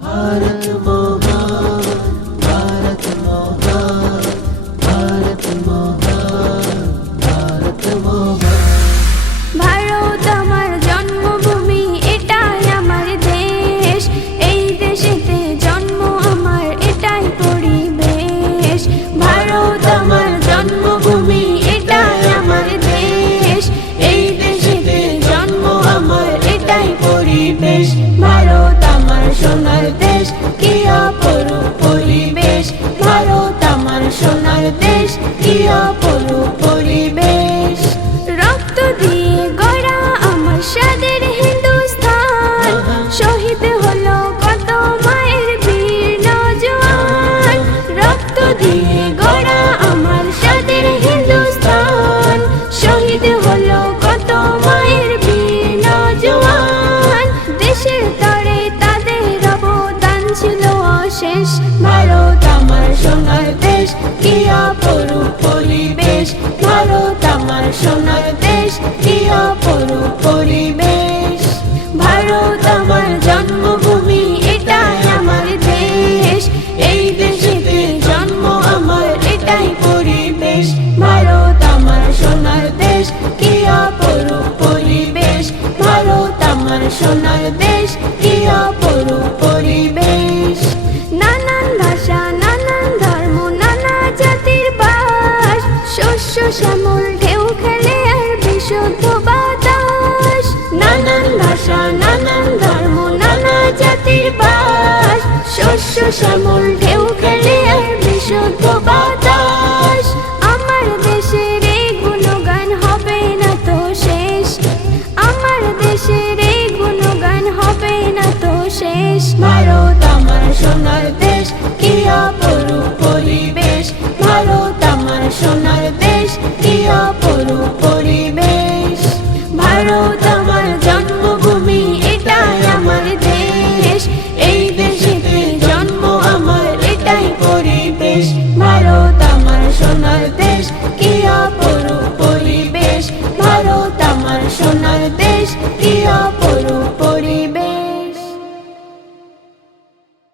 भारत महान, भारत महान, भारत महान, भारत महान। ভারত আমার জন্মভূমি, এটাই আমার দেশ। এই দেশেতে জন্ম আমার, এটাই পরিবেশ। ভারত আমার জন্মভূমি, এটাই আমার দেশ। এই দেশেতে জন্ম আমার, এটাই পরিবেশ। ভারত আমার সোনার দেশ, কি অপরূপ পরিবেশ। ভারত আমার সোনার দেশ, কি অপরূপ পরিবেশ। রক্ত দিয়ে গড়া আমার স্বাদের হিন্দুস্তান, শহীদ হলো কত মায়ের বীর নওজোয়ান। রক্ত দিয়ে গড়া আমার স্বাদের হিন্দুস্তান, শহীদ হলো কত মায়ের বীর নওজোয়ান। দেশের তরে তাদের অবদান ছিল অশেষ। ভারত আমার সোনার দেশ, কি অপরূপ পরিবেশ। ভারত আমার সোনার দেশ, কি অপরূপ পরিবেশ। ভারত আমার জন্মভূমি, এটাই আমার দেশ। এই দেশেতে জন্ম আমার, এটাই পরিবেশ। ভারত আমার সোনার দেশ, কি অপরূপ পরিবেশ। ভারত আমার সোনার দেশ, কি অপরূপ পরিবেশ। নানান ভাষা, নানান ধর্ম, নানা জাতির বাস। শস্য শ্যামল ঢেউ খেলে আর বিশুদ্ধ বাতাস। নানান ভাষা, নানান ধর্ম, নানা জাতির বাস। শস্য শ্যামল ঢেউ খেলে আর বিশুদ্ধ বাতাস। আমার দেশের এই গুণগান হবে না তো শেষ। আমার দেশের এই গুণগান হবে না তো শেষ। ভারত আমার সোনার